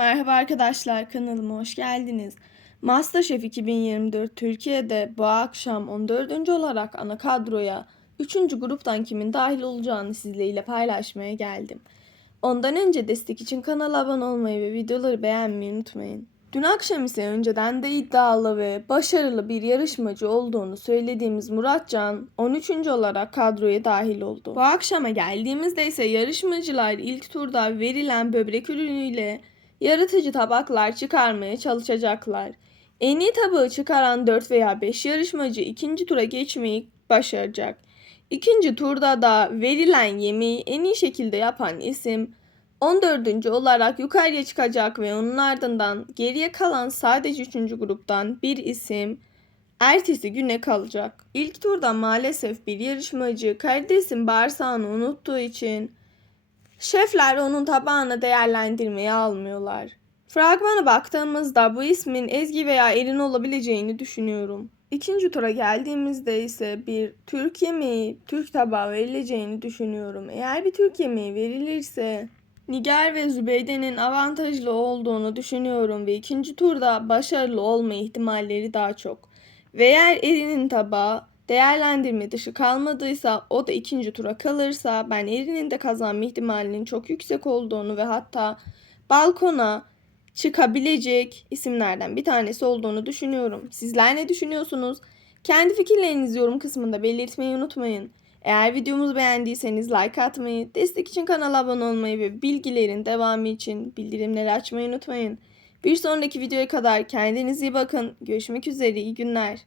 Merhaba arkadaşlar kanalıma hoş geldiniz. Masterchef 2024 Türkiye'de bu akşam 14. olarak ana kadroya 3. gruptan kimin dahil olacağını sizlerle paylaşmaya geldim. Ondan önce destek için kanala abone olmayı ve videoları beğenmeyi unutmayın. Dün akşam ise önceden de iddialı ve başarılı bir yarışmacı olduğunu söylediğimiz Muratcan 13. olarak kadroya dahil oldu. Bu akşama geldiğimizde ise yarışmacılar ilk turda verilen böbrek ürünüyle yaratıcı tabaklar çıkarmaya çalışacaklar. En iyi tabağı çıkaran 4 veya 5 yarışmacı ikinci tura geçmeyi başaracak. İkinci turda da verilen yemeği en iyi şekilde yapan isim 14. olarak yukarıya çıkacak ve onun ardından geriye kalan sadece 3. gruptan bir isim ertesi güne kalacak. İlk turda maalesef bir yarışmacı karidesin bağırsağını unuttuğu için şefler onun tabağını değerlendirmeye almıyorlar. Fragmana baktığımızda bu ismin Ezgi veya Erin olabileceğini düşünüyorum. İkinci tura geldiğimizde ise bir Türk yemeği, Türk tabağı verileceğini düşünüyorum. Eğer bir Türk yemeği verilirse Niger ve Zübeyde'nin avantajlı olduğunu düşünüyorum ve ikinci turda başarılı olma ihtimalleri daha çok. Ve eğer Erin'in tabağı değerlendirme dışı kalmadıysa o da ikinci tura kalırsa ben Erin'in de kazanma ihtimalinin çok yüksek olduğunu ve hatta balkona çıkabilecek isimlerden bir tanesi olduğunu düşünüyorum. Sizler ne düşünüyorsunuz? Kendi fikirlerinizi yorum kısmında belirtmeyi unutmayın. Eğer videomuzu beğendiyseniz like atmayı, destek için kanala abone olmayı ve bilgilerin devamı için bildirimleri açmayı unutmayın. Bir sonraki videoya kadar kendinize iyi bakın. Görüşmek üzere, iyi günler.